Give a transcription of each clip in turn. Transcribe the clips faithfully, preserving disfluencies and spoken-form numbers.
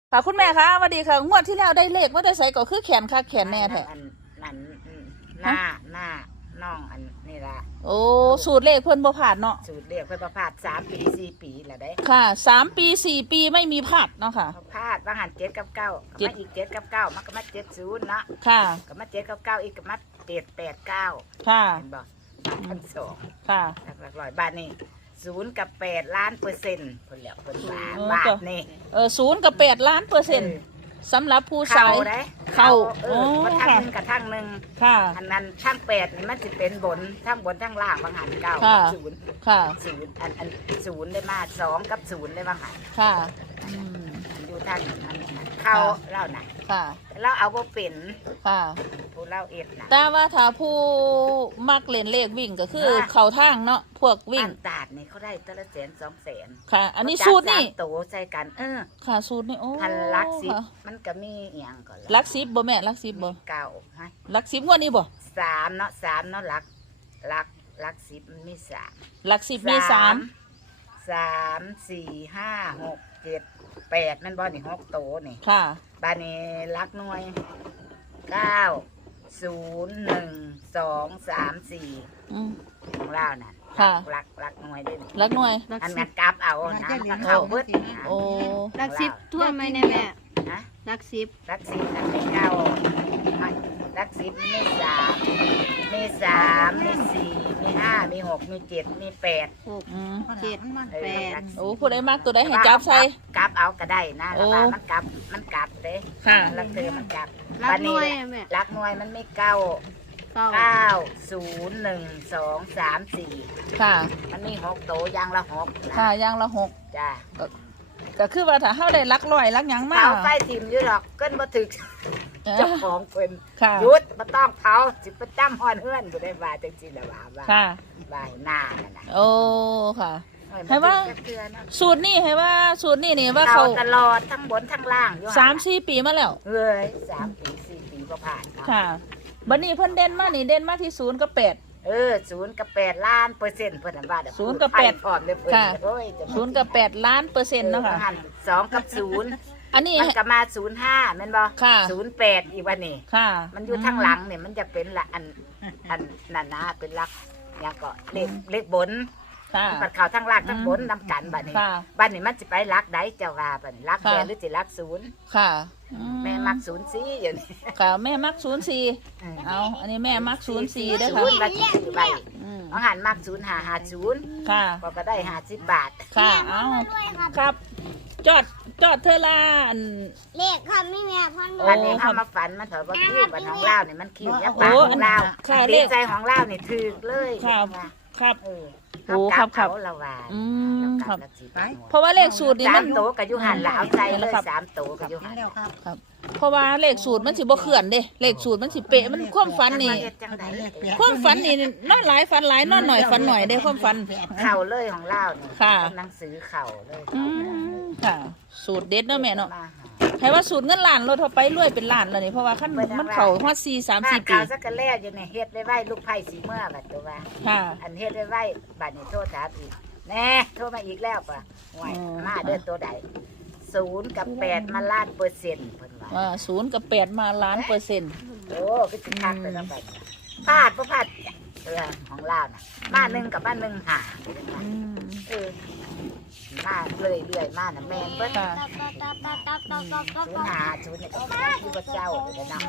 ค่ะคุณแม่คะสวัสดีค่ะงวดที่แล้วได้เลขว่าได้ใส่ก็คือแขนค่ะแขนแน่แท้อันนั่นหน้าหน้าน้องอันนี่ละโอ้สูตรเลขเพิ่นบ่ผ่านเนาะสูตรเรียกเพื่อนประพาสสามปีสี่ปีแหละได้ค่ะสามปีสี่ปีไม่มีพลาดเนาะค่ะพาดบางหันเจ็ดกับเก้าก็มาอีกเจ็ดกับเก้ามันก็มาเจ็ดศูนย์เนาะค่ะก็มาเจ็ดกับเก้าอีกก็มาเจ็ดแปดเก้าค่ะเห็นบ่พันสองค่ะหลักร้อยบาทนี่ศูนย์กับแปดล้านเปอร์เซ็นต์คนแล้วคนบาทบาทนี่เออศูนย์กับแปดล้านเปอร์เซ็นต์สำหรับผู้สายเข้าเอโอ้อมาทั้งค่ะหนึ่งกับทั้งหนึ่งค่ะอันนั้นทั้งแปดนี่มันจะเป็นบนทั้งบนทั้งล่างบางหันเก้าค่ะศูนย์ค่ะศูนย์อันอันศูนย์ได้มาสองกับศูนย์ได้บางหันค่ะอืมอยู่ท่านอันนั้นเข้าเล่าน่ะค่ะแล้วเอาบ่เป็นค่ะผู้เล่าเอ็ดน่ะแต่ว่าถ้าผู้มักเล่นเลขวิ่งก็คือเข่าทางเนาะพวกวิ่งอันตาดนี่เขาได้ตัวละแสนสองแสนค่ะ อันนี้สูตรนี่โตใจกันเออค่ะสูตรนี่โอ้พันลักสิบค่ะมันก็มีอหย่างก่อนลักซิบบ่แม่ลักซิบบ่มีเก่าฮะลักซิบงวดนี้บ่สามเนาะสามเนาะลักลักลักสิบมันมีสามลักซิบมีสามสามสี่ห้าหกเจ็ดแปดนั่นบ่นี่หกโตนี่ค่ะบ้านนี้ลักหน่วยเก้าศูนย์หนึ่งสองสามสี่อืมของเราน่ะค่ะลักลักหน่วยเด้นลักหน่วยอันนั้นกลับเอานะมันก็เข้าเบิดโอ้ลักซิบทั่วไหมเนี่ยแม่นะลักซิบลักสิบอันนี้เก้าลักสิบมีสามมีสามมีสี่มีห้ามีหกมีเจ็ดมีแปดหกอืมเจ็ดแปดโอ้ผู้ใดมักตัวใดให้จับใส่กลับเอาก็ได้นะโอ้แล้วว่ามันกลับมันกลับเด้ค่ะลักเธอมันกลับลักบัดหน่วยนี้อะแม่ลักหน่วยมันไม่เก้าเก้าเก้าศูนย์หนึ่งสองสามสี่ค่ะมันมีหกโตอยางละหกนะค่ะอย่างละหกจ้าก็คือว่าถ้าเฮาได้ลักร้อยลักหยังมาเผาไฟทิมอยู่หรอกเกินบ่ถึกเออเจ้าของเพิ่นค่ะหยุดบ่ต้องเผาสิประจำฮอนเฮือนบ่ได้ว่าจังซี่ละว่าว่าค่ะว่าหน้านั่นน่ะโอ้ค่ะเอ้ยให้ว่ามันเป็นเทื่อๆนะสูตรนี่ให้ว่าสูตรนี่นี่ว่าเขาเขาตลอดทั้งบนทั้งล่างอยู่สามสี่ปีมาแล้วเอ้ยสามปีสี่ปีก็ผ่านเนาะค่ะบัดนี้เพิ่นเด่นมานี่เด่นมาที่ศูนย์กับแปดเออศูนย์กับแปดล้านเปอร์เซ็นต์เพิ่นน่ะว่าเดี๋ยวศูนย์กับพูแปดไทยพร้อมเลยเพิ่นค่ะโอ้ยจะศูนย์กับแปดล้านเปอร์เซ็นต์เนาะค่ะหันสองกับศูนย์อันนี้มันก็มาศูนย์ห้าแม่นบ่ค่ะศูนย์แปดอีกวันนี้ค่ะมันอยู่ทางหลังเนี่ยมันจะเป็นละอันอันนั่นนะเป็นลักอย่างก็เลขเลขบนค่ะปัดข่าวทั้งล่างทั้งบนนำกันบัดนี้ค่ะบัดนี้มันจะไปลักใดเจ้าว่าบัดนี้ลักค่ะแปดหรือสิลักศูนย์ค่ะอืแม่มักศูนย์สี่อยู่นี่ค่ะแม่มักศูนย์สี่อืมเอาอันนี้แม่มักศูนย์สี่เด้อศูค่ะนย์ละสิบใบอืมเอาหันมักศูนย์ห้าห้าศูนย์ค่ะก็ก็ได้ห้าสิบบาทค่ะเอาครับจอดจอดเธอลาอันเลขค่ะไม่แม่พันโอ้วันนี้เขามาฝันมันเถอะว่าคิ้วบันของเล่าวเนี่ยมันคิ้วยักษ์ปากโอ้ของเล่าวค่ะตีเลขใจของเล่าวนี่ถือเลยครับ ครับเออโอ้เขากครัลับบ ครับเขาละวานอืมครับแล้วสิเพราะว่าเลขสูตรนี่สามัมนโตกับยุหันละเอาใจเลยครับสามโตกับยุหันครับ เพราะว่าเลขสูตรมันสิบ่เคลื่อนเด้เลขสูตรมันสิเป๊ะมันความฝันนี่จังไดความฝันนี่นอนหลายฝันหลายนอนหน่อยฝันหน่อยเด้ความฝันเข่าเลยของเล่าวนี่ค่ะหนังสือเข่าเลยอืมค่ะ สูตรเด็ดเนาะแม่เนาะมาหาให้ว่าสูตรเงินล้านเราเท่าไปรวยเป็นล้านแล้วนี่เพราะว่าขั้นมันเข้าฮอดสี่ สามบ้าสี่นปีข่าวสักกะแล่อยู่ในเฮ็ดไว้ไว้ลูกไผ่สีเมื่อบัดตัวว่าค่ะอันเฮ็ดไว้ไว้บัดนี้โทษถามอีกแน่โทรมาอีกแล้วป่ะห่วยอืมมาเดินตัวใดศูนย์กับแปดมาล้านเปอร์เซ็นต์เพิ่นว่าว่าศูนย์กับแปดมาล้านเปอร์เซ็นต์โอ้ก็สิคักไปแล้วบัดนี้พลาดบ่พลาดเรื่องของลาวน่ะมาหนึ่งกับมาหนึ่งหาอืมเออมาเรื่อยเรื่อยๆมาน่ะแม่นเบิดค่ะศูนย์หาศูนย์เนี่ยก็อยู่กับเจ้าเลยนะ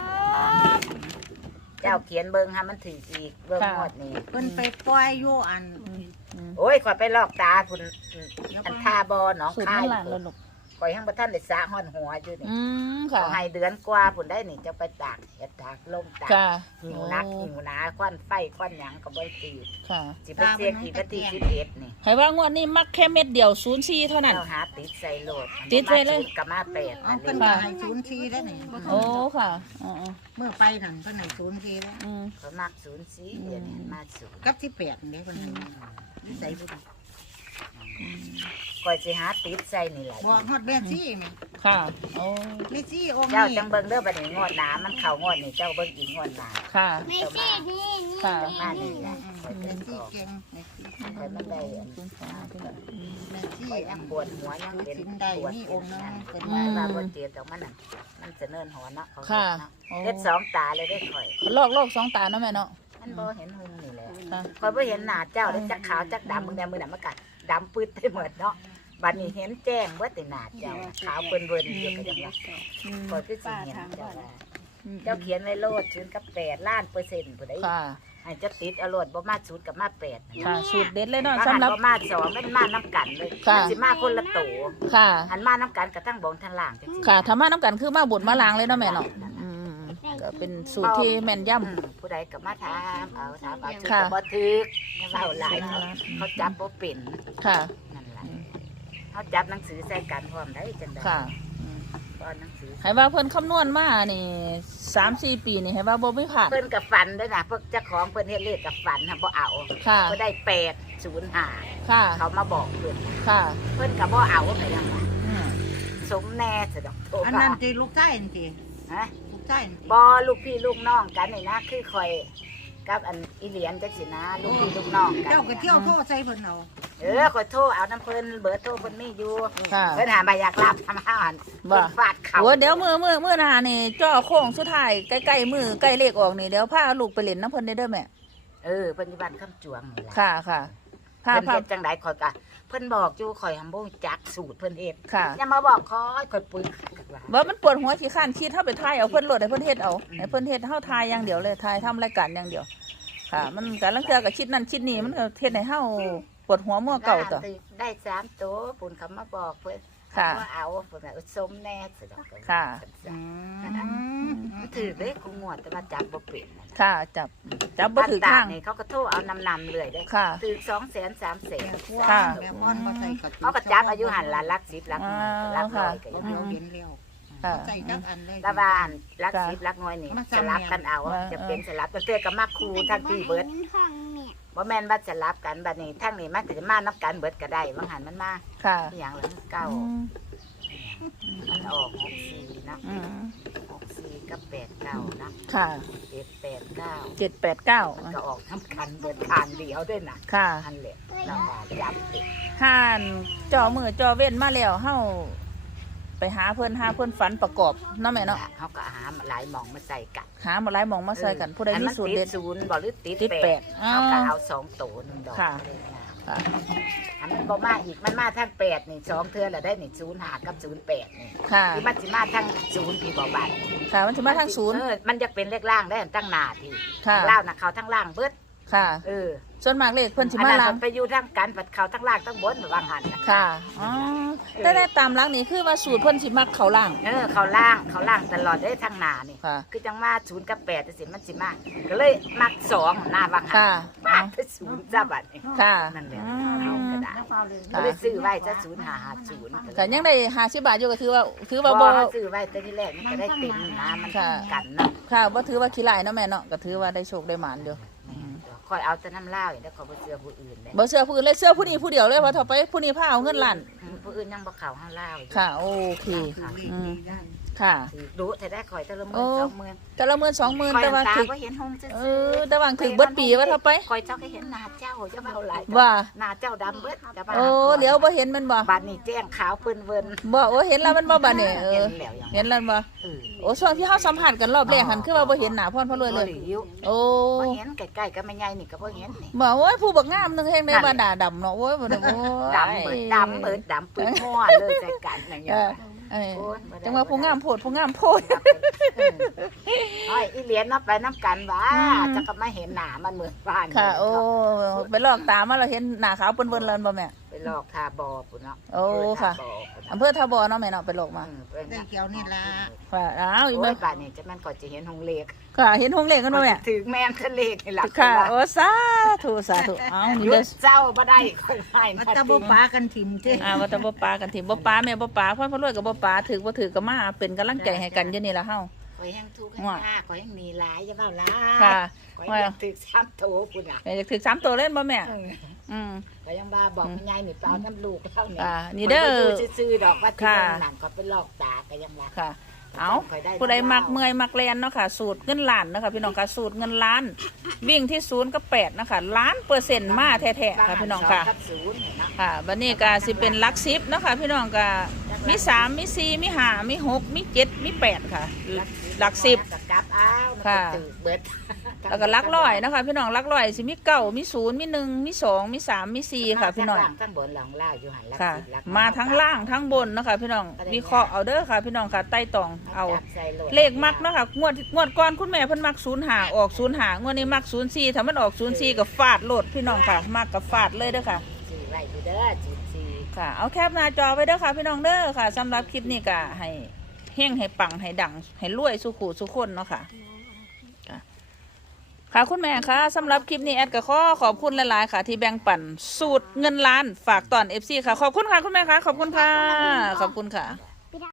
เจ้าเขียนเบิ่งให้มันถืออีกเบิ่งหมดนี่เพิ่นไปปล่อยอยู่อันอืมโอ้ยขอยไปลอกตาพุ่นอันทาบอหนองสูตรคาเงิยนล้านแล้วลูกข่อยหังบ่ทันได้สระฮ้อนหัวอยู่นี่อืมขอค่ะให้เดือนกว่าพุ่นได้นี่จะไปตากเฮ็ดตากลมตากค่ะหิวนักหิวหนาควันไฟควันหยังก็บ่ตีค่ะสิไปเสียกี่วันที่สิบเอ็ดนี่ให้ว่างวดนี้มักแค่เม็ดเดียวศูนย์สี่เท่านั้นเราหาติดใส่โหลดติดไว้เลยมาศูนกับมาแปดเอาอันเพิ่นนี้ก็ให้ศูนย์ทีแล้วนี่โอ้ค่ะอ๋อเมื่อไปนั่นเพิ่นให้ศูนย์ทีแล้วอืมเขามักศูนย์สี่เดี๋ยวนี้มาศูนย์กับที่แปดนี่เพิ่นให้นิสัยบ่ดีก่อยสิหาติดใส่นี่แหละบอกฮอดแม่ซี่แม่ค่ะโอ้แม่ซี่องค์เจ้านี้จังเบิ่งเด้อบัดนี้งวดหนามันเข้างวดนี่เจ้าเบิ่งอีกงวดหนาค่ะไม่ใช่นี่นี่ค่ะมานี่แหละอืมแม่ซี่เก่งแม่ซี่ข่อยมันได้อันศูนย์สองที่ละอืมแม่ซี่ข่อยยังปวดหัวยังเป็นสินใดปวดมีองค์นึงเป็นมาว่าว่าบ่เจ็บดอกมันน่ะมันจะเนินหัวเนาะเขาค่ะเนาะโอ้เฮ็ดสองตาเลยได้ข่อยลอกลอกสองตาเนาะแม่เนาะมันบ่เห็นหุงนี่แหละค่ะข่อยบ่เห็นหน้าเจ้าเลยจักขาวจักดำมึงแดงมือน่ะมันก็ดำปื้ดไปหมดเนาะบัดนี้เห็นแจ้งเบิดแต่หน้าเจ้าขาวเปิ้นเบิ่นอยู่ก็จังว่าข่อยคือสิเห็นเจ้าว่าเจ้าเขียนไว้โลดศูนย์กับแปดล้านเปอร์เซ็นต์ผู้ใดค่ะให้เจะติดเอาโลดบ่มาศูนย์กับมาแปดค่ะสูตรเด็ดเลยเนาะถ้าสำหรับบ่มาสองมันมาน้ำกันเลยค่ะมันสิมาคนละโตค่ะหันมาน้ำกันกับทั้งบนทั้งล่างจังซี่ค่ะธรรมะน้ำกันคือมาบดมาล้างเลยเนาะแม่เนาะอืมก็เป็นสูตรที่แม่นย่อืมผู้ใดก็มาถามเอาถามเอาถือค่ะก็บ่ถึกเว้าหลายเขาเขาจับบ่เป็นำค่ะนั่นล่ะเขาจับหนังสือใส่กันพร้อมได้จังได๋ค่ะอืมก็หนังสือให้ว่าเพิ่นคำนวณมานี่สามสี่ปีนี่ให้ว่าบ่ไม่ผ่านเพิ่นกับฝันด้วยนะพวกเจ้าของเพิ่นเฮ็ดเลขกับฝันน่ะบ่เอาค่ะก็ได้แปดศูนย์ห้าค่ะเขามาบอกเพิ่นค่ะเพิ่นก็บ่เอาไปยังว่าอืมสมแน่ซะดอกโทอันว่านั้นที่ลูกใต้นี่ทีฮะลูกใต้นี่ติบอลูกพี่ลูกน้องกันนี่นะคือคอยกับอันอีเหลียนจังสินะลูกพี่ลูกน้องกันเจ้าก็เที่ยวโทษใส่เพิ่นเอาเออคอยโทรเอาน้ำเพิ่นเบิร์โทรเพิ่นไม่อยู่ค่ะเพิ่นหาใบอยากรับทำอาหารบ่เพิ่นฟาดเข่าโอ้เดี๋ยวมือมือมือหน้านี่จ่อโค้งสุดท้ายใกล้ๆมือใกล้เลขออกนี่เดี๋ยวพาลูกไปเล่นน้ำเพิ่นได้เด้อแม่เออเพิ่นอยู่บ้านคำจวงนี่แหละค่ะค่ะพาเพิ่นพาเฮ็ดจังไดคอยกะเพิ่นบอกอยู่คอยหำบ่จักสูตรเพิ่นเฮ็ดค่ะอย่ามาบอกคอยคอยปึกว่าว่ามันปวดหัวขี้ข้านคิดเฮาไปทายเอาเพิ่นโหลดให้เพิ่นเฮ็ดเอาให้เพิ่นเฮ็ดเฮาทายอย่างเดียวเลยทายทำรายการอย่างเดียว ค่ะ มันการลังเทื่อก็คิดนั่นคิดนี่มันก็เฮ็ดให้เฮาปวดหัวมั่วเก่าตัวได้สามตัวปุ่นเขามาบอกเพิ่นค่ะว่าเอาเพิ่นว่าสมแน่สิดอกค่ะอืมมันถือเด้กูงวดแต่มาจับบ่เป็นนะค่ะจับจับบ่ถือข้างบ้นตนี่เขาก็โทรเอานำนำๆเลยได้ค่ะถือสองแสนสามแสนค่ะแม่พ่อนบ่ใส่กระเขาก็จับอายุหันละลักสิบลักหน่วยอ่าลักร้อยค่ะก็เดี๋ยัยวงเดี๋ยวเห็นแล้วค่ะใส่จักอันเลยตาบ้านลักค่ะสิบลักหน่วยนี่มาสซ้ำลับกันเอาเนี่ยจะเป็นสลับแต่เพื่อกับมาครูทั้งพี่เบิร์ดข้างเนี่ยบ่แม่นว่าสลับกันบัดนี้ทั้งนี้มันก็จะมานับกันเบิร์ดก็ได้บางหันมันมาค่ะอหย่างละเก้าอืมมันออกหกสี่เนาะอืมหกสี่กับแปดเก้าเนาะค่ะเจ็ดแปดเก้าเจ็ดแปดเก้ามันก็ออกน้ำกันเบิร์ดทานเดียวด้วยนะค่ะอันแหละเราว่าจับติดห่านจอมือจอเว้นมาแล้วเฮาไปหาเพิ่นหาเพิ่นฝันประกอบเนาะแม่เนาะเขาก็หาหลายหมองมาใส่กันหามาหลายหมองมาใส่กันผู้ใดมีสูตรเด็ดอันมันติศูนย์บอกหรือติดติดแปแปดดเขาก็อ่าเอาสองโตหนึ่งดอกค่ะเลยนะค่ะอันมันบ่มาอีกมันมาทั้งแปดนี่สองเทือแล้วได้นี่ศูนย์หากับศูนย์แปดนี่ค่ะคือมันสิมาทั้งศูนย์พี่บอกบัตรค่ะมันจะมาทางศูนย์เออมันจะเป็นเลขล่างได้ตั้งหนาพี่ค่ะล่างนะเขาทั้งล่างเบิดค่ะเออส่วนมากเลขเพิ่นสิอันมานั้นล้างมันไปอยู่ทั้งกันปัดเขาทั้งล่างทั้งบนบางหันน่ะค่ะอ๋อแต่ได้ตามหล้างนี่คือว่าสูตรเพิ่นสิมักเขาล่างเออเขาล่างเขาล่างตลอดได้ทั้งหนานี่ค่ะคือจังมาศูนย์กับแปดสิมันสิมาก็เลยมักสองหน้าบางหันค่ะมาไปศูนย์จ้าบัดนี่ค่ะนั่นแหละอืเอามกระดาษเฝ้าเลยก็เลยซื้อไว้จะศูนย์หาหาศูนย์ก็ยังได้ห้าสิบบาทอยู่ก็ถือว่าถือบ่ว่าบ่เขาซื้อไว้แต่ที่แรกมันก็ได้เต็มนะมันค่ะกันเนาะค่ะบ่ถือว่าขี้ลายเนาะแม่เนาะก็ถือว่าได้โชคได้หมานอยู่คอยเอาแต่น้ำเหล้าอย่างนี้เขาบ่เชื่อผู้อื่นเลยบ่เชื่อผู้อื่นเลยเชื่อผู้นี้ผู้เดียวเลยว่าถ้าไปผู้นี้พาเอาเงินล้านผู้อื่นยังบ่เข้าห้าเหล้าอยู่ค่ะ โอเคคือเลขดีได้ค่ะถือดูแต่ได้คอยแต่ละหมื่โอ้นสองหมื่นแต่ละหมื่นสองหมื่นคอยแต่ว่าตาถึกก็เห็นหงซื่เอออแต่ว่าถึกเบิดปีว่าถ้าไปคอยเจ้าก็เห็นหน้าเจ้าจะเบาหลายว่าหน้าเจ้าดำเบิดจะมาโอ้เดี๋ยวบ่เห็นมันบ่บัดนี้แจ้งขาวเพิ่นเวินบ่โอ้เห็นแล้วมันบ่บัดนี่เอเห็อนแล้วอย่างเห็นแล้วบ่เออโอ้ช่วงที่เฮาสัมภาษณ์กันรอบแรกหันคือว่าบ่เห็นหน้าพ่อนพ่อรวยเลยบ่ได้อยู่โอ้บ่เห็นใกล้ๆก็ไม่ใหญ่นี่ก็บ่เห็นนี่บ่โอ้ยผู้บักงามนึงแฮงได้ว่าด่าดำเนาะโอ้ยบ่ได้โอ้ยดำเบิดดำเบิดดำปื้นมั่วเลยใจกันอย่างเงี้เอย อเออโอ้ยบ่ได้จังว่าผู้งามโพดผู้งามโพดเอ้ยอีเหรียญเนาะไปน้ำกันว่าอืมจะก็มาเห็นหน้ามันเหมือนบ้านค่ะ โอ้ไปลอกตามาเราเห็นหน้าขาวเปิ้นๆเลยบ่แม่ไปลอกทาบอปุ่นเนาะโอ้ค่ะ อำเภอทาบอเนาะแม่เนาะไปลอกมาได้เกี่ยวนี่ละค่ะอ้าวอีโอ้แม่ยบ้านนี่จะแม่นก่อนจะเห็นหงเลขค่ะเห็นหงเลขกันบ่แม่ถึงแม่นทะเลขนี่ล่ะค่ะ โอ้สาธุสาธุเอ้านี่หยุเด้อดเจ้าบ่ได้คนให้มันมาตะติบ่ปากันถิ่มเจ้อ่าว่าแต่บ่ปากันถิ่บ่ปาแม่บ่ปาพ่อพ่อรวยก็บ่ปาถือบ่ถือก็มาเป็นกำลังใจให้กันอยู่นี่ล่ะเฮาข่อยแห้งทุกข์ให้ยากข่อยแห้งหนีหลายอย่าเว้าหลายค่ะข่อยอยากถึกซ้ำโถพุ่นน่ะแม่อยากถือสามตัวเล่นบ่แม่เอออืมข่อยยังบ้าบอกแม่ยายนี่เปล่าน้ำลูกเท่านี้อ่านี่เด้อข่ยบ่ยู่ซื่อๆดอกว่าที่ค่ะนั่นก็ไปลอกตาก็ยังว่าค่ะเอาผู้ใดมักเมื่อยมักแลนเนาะค่ะสูตรเงินล้านเนาะค่ะพี่น้องค่ะสูตรเงินล้าน วิ่งที่ศูนย์กับแปดนะคะล้านเปอร์เซ็นต์มาแท้ๆค่ะพี่น้องค่ะกับศูนย์เนาะค่ะวันนี้ก็สิเป็นหลักสิบเนาะค่ะพี่น้องก็มีสามมีสี่มีห้ามีหกมีเจ็ดมีแปดค่ะ หลักสิบกับกลับอ้าวมันค่ะก็ตื่นเบิดแล้วก็หลักร้อยเนาะคะพี่น้องหลักร้อยสิมีเก้ามีศูนย์มีหนึ่งมีสองมีสามมีสี่ค่ะพี่น้องทั้งล่างทั้งบนหลังล่างอยู่หันหลักค่ะสิบหลักมาทั้งล่างทั้งบนเนาะคะพี่น้องวิเคราะห์เอาเด้อค่ะพี่น้องค่ะใต้ตองเอาจับใส่โหดเลขมักเนาะค่ะงวดงวดก่อนคุณแม่เพิ่นมักศูนย์หาออกศูนย์หางวดนี้มักศูนย์สี่ถ้ามันออกศูนย์สี่ก็ฟาดโหลดพี่น้องค่ะมักกับฟาดเลยเด้อค่ะสี่ไว้อยู่เด้อจุดสี่ค่ะเอาแคปหน้าจอไว้เด้อค่ะพี่น้องเด้อค่ะสำหรับคลิปนี้ก็ให้เฮงให้ปังให้ดังให้รวยสุขุสุขคนเนาะค่ะค่ะค่ะคุณแม่คะสำหรับคลิปนี้แอดก็ขอขอบคุณหลายๆค่ะ ที่แบ่งปันสูตรเงินล้านฝากตอน เอฟ ซี ค่ะขอบคุณค่ะคุณแม่คะขอบคุณค่ะขอบคุณค่ะ